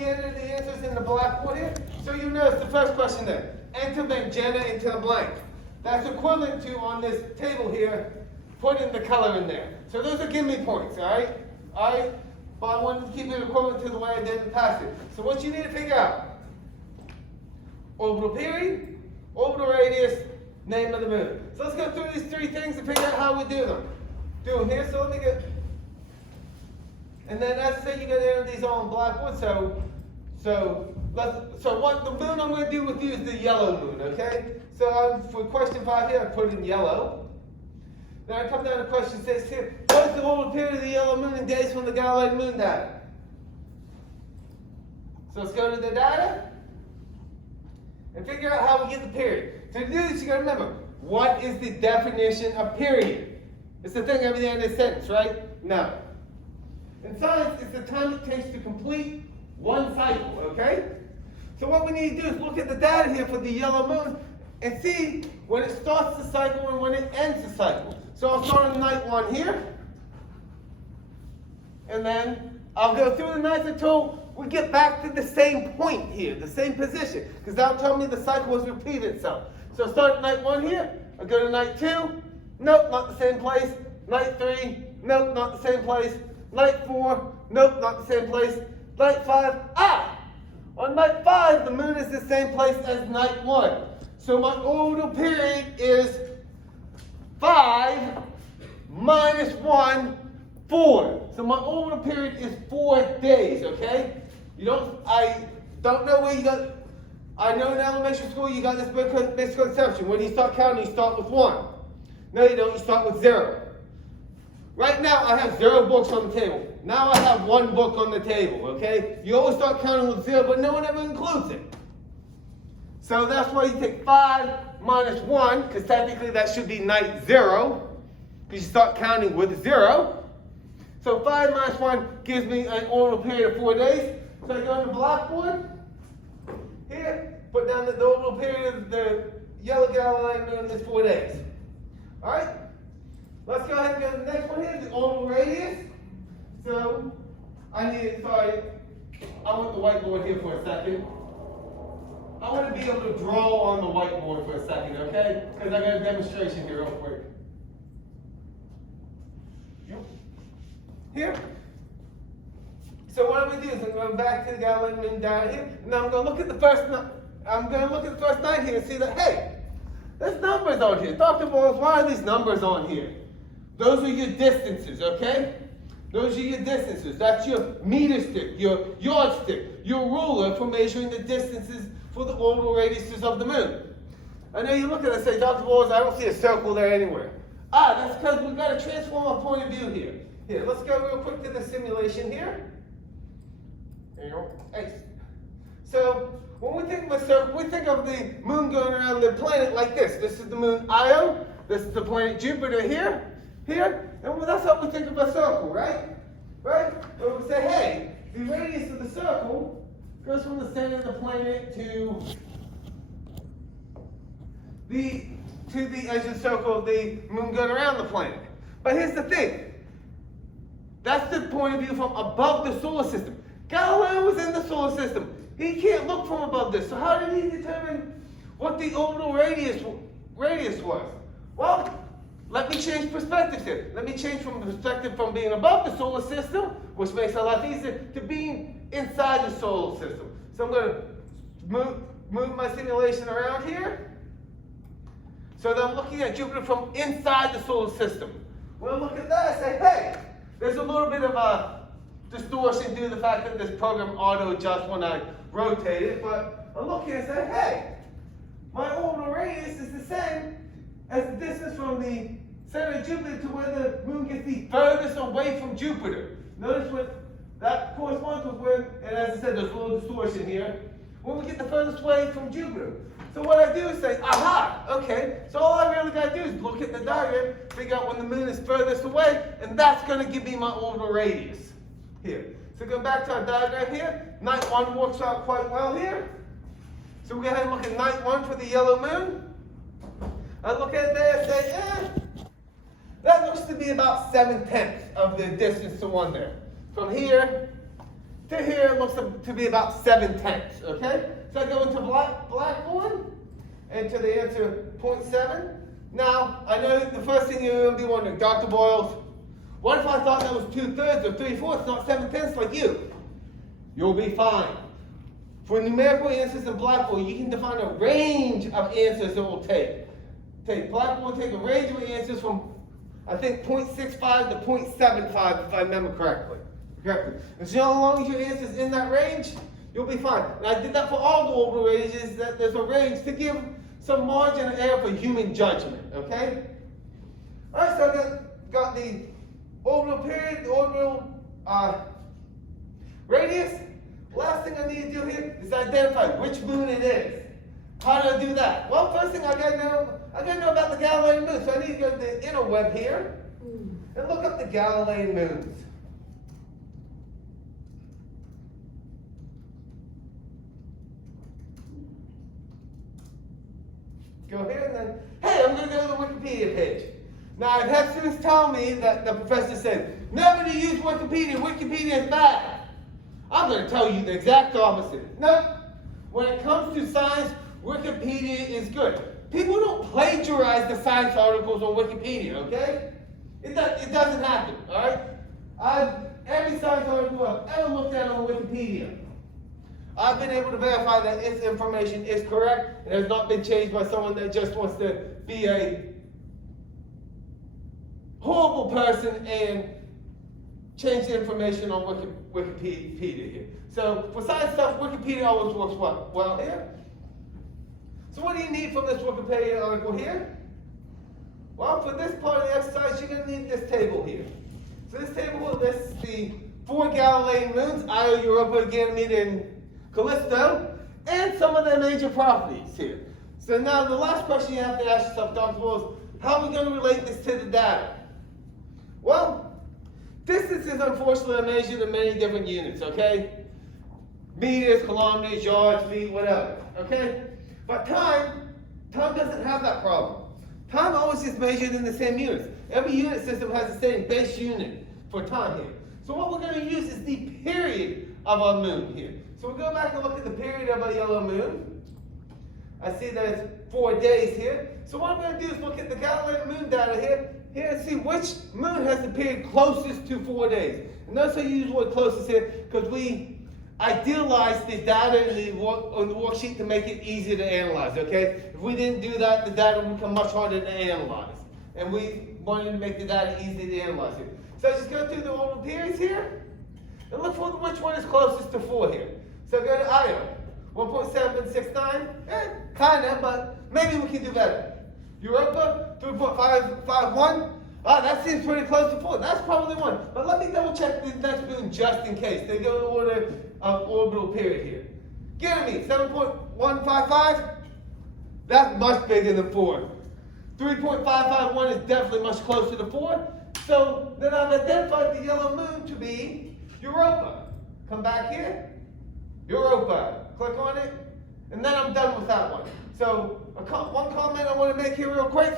you enter the answers in the blackboard here. So you notice the first question there. Enter magenta into the blank. That's equivalent to, on this table here, putting the color in there. So those are give me points, all right? All right? But I wanted to keep it equivalent to the way I did in the past here. So what you need to figure out, orbital period, orbital radius, name of the moon. So let's go through these three things and figure out how we do them. Do them here, so let me get, and then as I said, you got to enter these all on blackboard, so what the moon I'm going to do with you is the yellow moon, okay? So for question 5 here, I put in yellow. Then I come down to question 6 here. What is the orbital period of the yellow moon in days from the Galilean moon data? So let's go to the data and figure out how we get the period. So to do this, you got to remember, what is the definition of period? It's the thing every day in this sentence, right? No. In science, it's the time it takes to complete one cycle, okay? So what we need to do is look at the data here for the yellow moon and see when it starts the cycle and when it ends the cycle. So I'll start on night 1 here, and then I'll go through the nights until we get back to the same point here, the same position, because that'll tell me the cycle has repeated itself. So I start at night 1 here, I go to night 2, nope, not the same place. Night 3, nope, not the same place. Night 4, nope, not the same place. Night 5, on night 5, the moon is the same place as night 1. So my orbital period is 5 minus 1, 4. So my orbital period is 4 days, okay? I don't know where you got, I know in elementary school you got this misconception. When you start counting, you start with 1. No, you don't, you start with 0. Right now, I have 0 books on the table. Now I have 1 book on the table, okay? You always start counting with 0, but no one ever includes it. So that's why you take 5 minus 1, because technically that should be night 0, because you start counting with 0. So 5 minus 1 gives me an orbital period of 4 days. So I go on the blackboard, here, put down the orbital period of the yellow Galilean moon is 4 days. All right? Let's go ahead and go to the next one here, the orbital radius. So, I want the whiteboard here for a second. I want to be able to draw on the whiteboard for a second, okay? Because I got a demonstration here real quick. Here. So what I'm going to do is I'm going back to the Galilean moon down here. Now I'm going to look at the first night here and see that, hey, there's numbers on here. Dr. Boyles, why are these numbers on here? Those are your distances, okay? Those are your distances. That's your meter stick, your yardstick, your ruler for measuring the distances for the orbital radiuses of the moon. I know you look at it and say, Dr. Boyles, I don't see a circle there anywhere. That's because we've got to transform our point of view here. Here, let's go real quick to the simulation here. There you go. Hey. So, when we think of a circle, we think of the moon going around the planet like this. This is the moon Io. This is the planet Jupiter here. And that's how we think of a circle, right? Right? So we say, hey, the radius of the circle goes from the center of the planet to the edge of the circle of the moon going around the planet. But here's the thing. That's the point of view from above the solar system. Galileo was in the solar system. He can't look from above this. So how did he determine what the orbital radius was? Well, let me change perspectives here. Let me change from the perspective from being above the solar system, which makes it a lot easier, to being inside the solar system. So I'm going to move my simulation around here. So that I'm looking at Jupiter from inside the solar system. When I look at that, I say, hey, there's a little bit of a distortion due to the fact that this program auto-adjusts when I rotate it. But I look here and say, hey, my orbital radius is the same as the distance from the center of Jupiter to where the moon gets the furthest away from Jupiter. Notice what that corresponds with when, and as I said, there's a little distortion here, when we get the furthest away from Jupiter. So what I do is say, aha, okay, so all I really got to do is look at the diagram, figure out when the moon is furthest away, and that's going to give me my orbital radius here. So go back to our diagram here. Night 1 works out quite well here. So we go ahead and look at night 1 for the yellow moon. I look at it there and say, that looks to be about 7/10 of the distance to 1 there. From here to here looks to be about 7/10, okay? So I go into Blackboard, enter the answer 0.7. Now, I know the first thing you're going to be wondering, Dr. Boyles, what if I thought that was 2/3 or 3/4, not 7/10 like you? You'll be fine. For numerical answers in Blackboard, you can define a range of answers it will take. Blackboard will take a range of answers from, I think, 0.65 to 0.75, if I remember correctly. And so long as your answer is in that range, you'll be fine. And I did that for all the orbital ranges, that there's a range to give some margin of error for human judgment, okay? All right, so I got the orbital period, the orbital radius. Last thing I need to do here is identify which moon it is. How do I do that? Well, first thing I gotta know about the Galilean moon. So I need to go to the interweb here and look up the Galilean moons. Go here and then, hey, I'm going to go to the Wikipedia page. Now, I've had students tell me that the professor said, never to use Wikipedia. Wikipedia is bad. I'm going to tell you the exact opposite. No, when it comes to science, Wikipedia is good. People don't plagiarize the science articles on Wikipedia, okay? It doesn't happen, all right? Every science article I've ever looked at on Wikipedia, I've been able to verify that its information is correct and has not been changed by someone that just wants to be a horrible person and change the information on Wikipedia here. So for science stuff, Wikipedia always works well here. So what do you need from this Wikipedia article here? Well, for this part of the exercise, you're going to need this table here. So this table lists the 4 Galilean moons, Io, Europa, Ganymede, and Callisto, and some of their major properties here. So now the last question you have to ask yourself, Dr. Boyles, how are we going to relate this to the data? Well, distances unfortunately are measured in many different units, okay? Meters, kilometers, yards, feet, whatever, okay? But time doesn't have that problem. Time always is measured in the same units. Every unit system has the same base unit for time here. So what we're going to use is the period of our moon here. So we'll go back and look at the period of our yellow moon. I see that it's 4 days here. So what I'm going to do is look at the Galilean moon data here and see which moon has the period closest to 4 days. And notice I use the word closest here because we idealize the data on the worksheet to make it easier to analyze, okay? If we didn't do that, the data would become much harder to analyze. And we wanted to make the data easy to analyze here. So just go through the orbital periods here and look for which one is closest to 4 here. So go to Io, 1.769, kinda, but maybe we can do better. Europa, 3.551, that seems pretty close to 4. That's probably 1. But let me double check the next moon just in case. They go in order of orbital period here. Ganymede, 7.155, that's much bigger than 4. 3.551 is definitely much closer to 4. So then I've identified the yellow moon to be Europa. Come back here. Europa. Click on it, and then I'm done with that one. So one comment I want to make here real quick.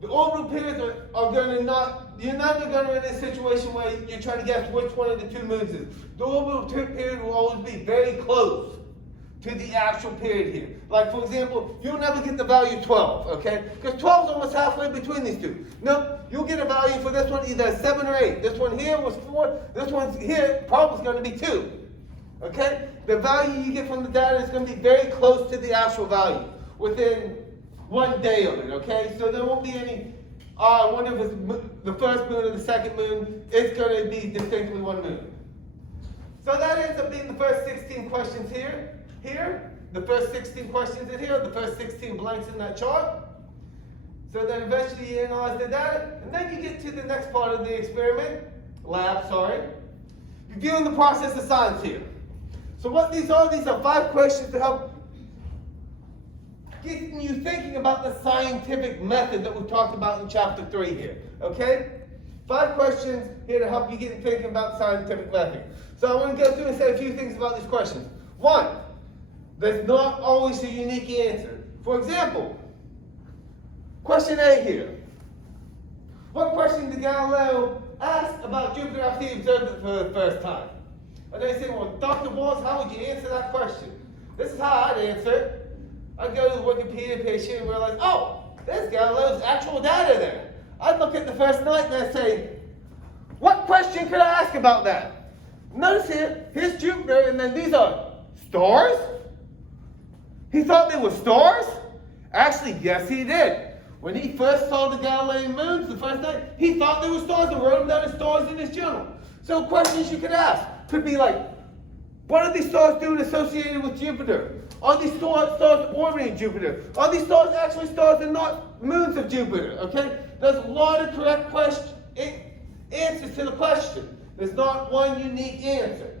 The orbital periods are going to you're never going to be in a situation where you're trying to guess which one of the 2 moons is. The orbital period will always be very close to the actual period here. Like for example, you'll never get the value 12, okay? Because 12 is almost halfway between these 2. No, you'll get a value for this one either 7 or 8. This one here was 4. This one here probably is going to be 2. Okay? The value you get from the data is going to be very close to the actual value within 1 day of it, okay? So there won't be any, I wonder if it's the first moon or the second moon. It's going to be distinctly 1 moon. So that ends up being the first 16 questions here, the first 16 questions in here, the first 16 blanks in that chart. So then eventually you analyze the data, and then you get to the next part of the experiment, You're viewing the process of science here. So what these are 5 questions to help getting you thinking about the scientific method that we talked about in chapter 3 here, okay? 5 questions here to help you get thinking about the scientific method. So I want to go through and say a few things about these questions. 1, there's not always a unique answer. For example, question A here. What question did Galileo ask about Jupiter after he observed it for the first time? And they say, well, Dr. Boyles, how would you answer that question? This is how I'd answer it. I'd go to the Wikipedia page here and realize, oh, there's Galileo's actual data there. I'd look at the first night and I'd say, what question could I ask about that? Notice here, here's Jupiter, and then these are stars? He thought they were stars? Actually, yes, he did. When he first saw the Galilean moons the first night, he thought they were stars and wrote them down as stars in his journal. So questions you could ask could be like, what are these stars doing associated with Jupiter? Are these stars orbiting Jupiter? Are these stars actually stars and not moons of Jupiter? Okay? There's a lot of correct answers to the question. There's not one unique answer.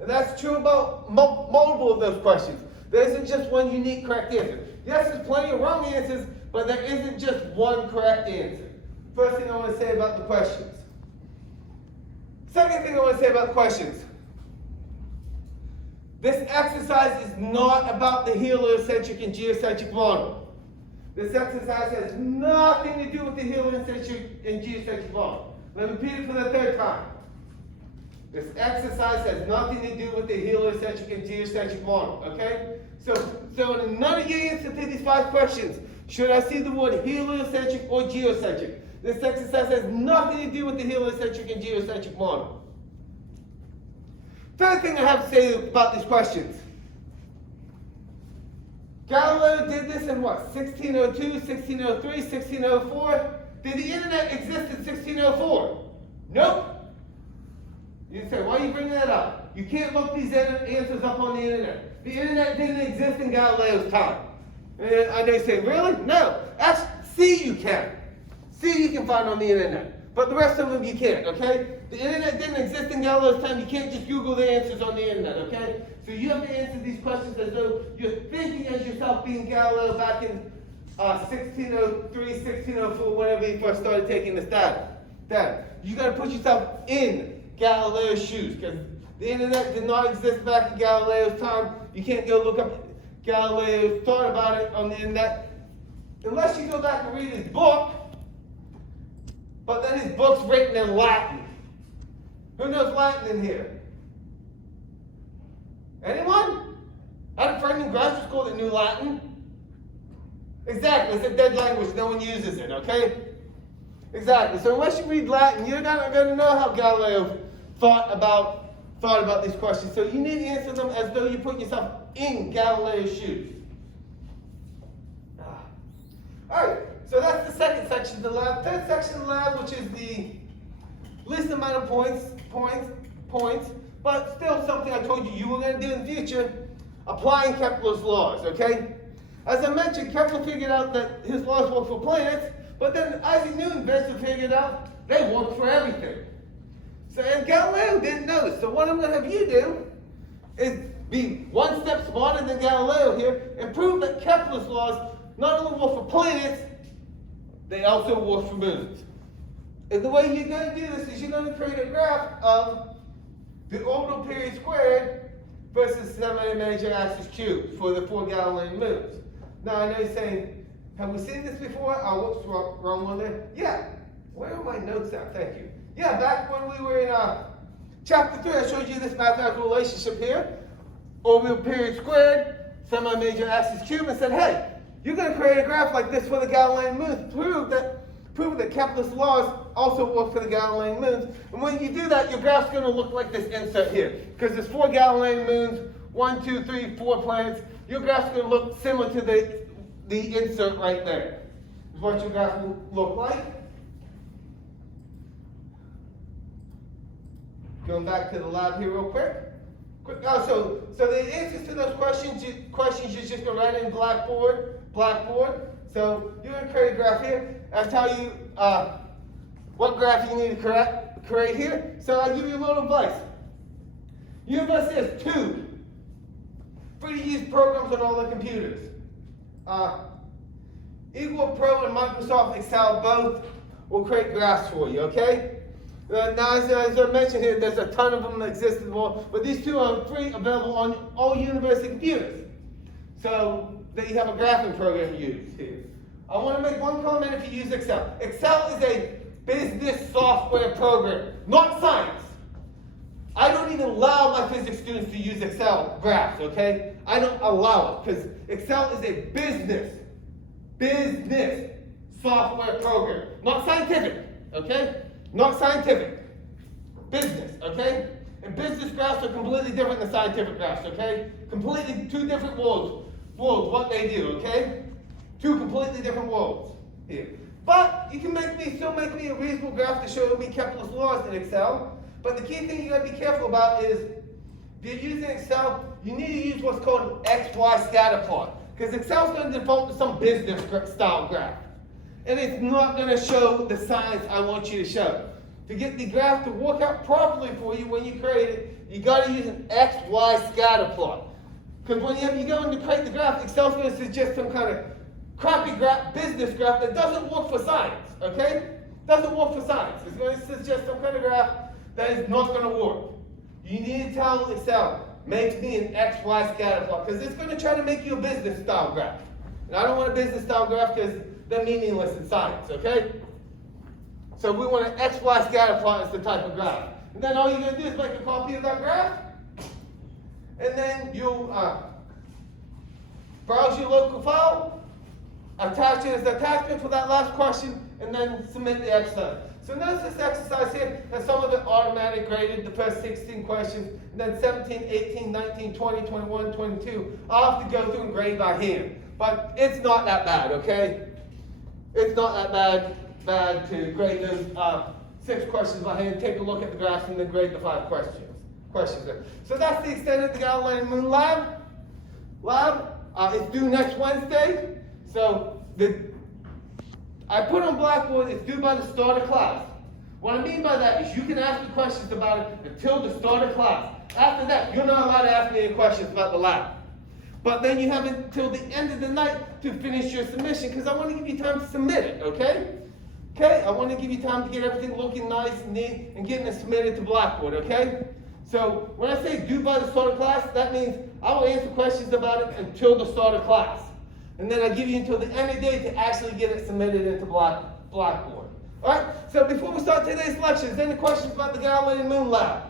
And that's true about multiple of those questions. There isn't just one unique correct answer. Yes, there's plenty of wrong answers, but there isn't just one correct answer. First thing I want to say about the questions. Second thing I want to say about the questions. This exercise is not about the heliocentric and geocentric model. This exercise has nothing to do with the heliocentric and geocentric model. Let me repeat it for the third time. This exercise has nothing to do with the heliocentric and geocentric model, okay? So in none of your answers to these 5 questions, should I see the word heliocentric or geocentric? This exercise has nothing to do with the heliocentric and geocentric model. Third thing I have to say about these questions. Galileo did this in what? 1602, 1603, 1604? Did the internet exist in 1604? Nope. You say, why are you bringing that up? You can't look these answers up on the internet. The internet didn't exist in Galileo's time. And they say, really? No. C you can. C you can find on the internet. But the rest of them you can't, okay? The internet didn't exist in Galileo's time. You can't just Google the answers on the internet, okay? So you have to answer these questions as though you're thinking as yourself being Galileo back in 1603, 1604, whenever you first started taking this data. You got to put yourself in Galileo's shoes, because the internet did not exist back in Galileo's time. You can't go look up Galileo's thought about it on the internet unless you go back and read his book. But then his book's written in Latin. Who knows Latin in here? Anyone? I had a friend in graduate school that knew Latin. Exactly, it's a dead language, no one uses it, okay? Exactly, so unless you read Latin, you're not going to know how Galileo thought about these questions. So you need to answer them as though you put yourself in Galileo's shoes. Alright, so that's the second section of the lab. Third section of the lab, which is the least amount of points, but still something I told you were going to do in the future, applying Kepler's laws, okay? As I mentioned, Kepler figured out that his laws work for planets, but then Isaac Newton eventually figured out they work for everything. So, and Galileo didn't know this. So what I'm going to have you do is be one step smarter than Galileo here and prove that Kepler's laws not only work for planets, they also work for moons. And the way you're going to do this is you're going to create a graph of the orbital period squared versus semi-major axis cubed for the 4 Galilean moons. Now I know you're saying, have we seen this before? Oh, whoops, wrong one there. Yeah. Where are my notes at? Thank you. Yeah, back when we were in chapter 3, I showed you this mathematical relationship here. Orbital period squared, semi-major axis cubed, and said, hey, you're going to create a graph like this for the Galilean moons. Prove that Kepler's laws also work for the Galilean moons. And when you do that, your graph's going to look like this insert here. Because there's 4 Galilean moons, 1, 2, 3, 4 planets. Your graph's going to look similar to the insert right there. Is what your graph will look like. Going back to the lab here real quick. So the answers to those questions you're just going to write in Blackboard. So you're going to create a graph here. I'll tell you what graph you need to create here. So I'll give you a little advice. University has 2 free-to-use programs on all the computers. Equal Pro and Microsoft Excel both will create graphs for you, okay? Now, as I mentioned here, there's a ton of them that exist in the world, but these 2 are free, available on all university computers. So that you have a graphing program used here. I want to make one comment if you use Excel. Excel is a business software program, not science. I don't even allow my physics students to use Excel graphs, okay? I don't allow it because Excel is a business software program. Not scientific, okay? Not scientific. Business, okay? And business graphs are completely different than scientific graphs, okay? Completely two different worlds, what they do, okay? Two completely different worlds here. But you can still make me a reasonable graph to show me Kepler's laws in Excel. But the key thing you gotta be careful about is, if you're using Excel, you need to use what's called an XY scatter plot. Because Excel's gonna default to some business style graph. And it's not gonna show the science I want you to show. To get the graph to work out properly for you when you create it, you gotta use an XY scatter plot. Because when you go in to create the graph, Excel's gonna suggest some kind of crappy business graph that doesn't work for science, okay? Doesn't work for science. It's going to suggest some kind of graph that is not going to work. You need to tell Excel, make me an XY scatter plot, because it's going to try to make you a business style graph. And I don't want a business style graph because they're meaningless in science, okay? So we want an XY scatter plot as the type of graph. And then all you're going to do is make a copy of that graph, and then you'll browse your local file, attach it as an attachment for that last question, and then submit the exercise. So notice this exercise here has some of it automatic graded, the first 16 questions, and then 17, 18, 19, 20, 21, 22. I'll have to go through and grade by hand. But it's not that bad, okay? It's not that bad to grade those 6 questions by hand, take a look at the graphs, and then grade the 5 questions there. So that's the extent of the Galilean Moon Lab. It's due next Wednesday. So I put on Blackboard, it's due by the start of class. What I mean by that is you can ask me questions about it until the start of class. After that, you're not allowed to ask me any questions about the lab. But then you have until the end of the night to finish your submission, because I want to give you time to submit it, okay? Okay, I want to give you time to get everything looking nice and neat and getting it submitted to Blackboard, okay? So when I say due by the start of class, that means I will answer questions about it until the start of class. And then I give you until the end of the day to actually get it submitted into Blackboard. All right, so before we start today's lecture, is there any questions about the Galilean Moon Lab?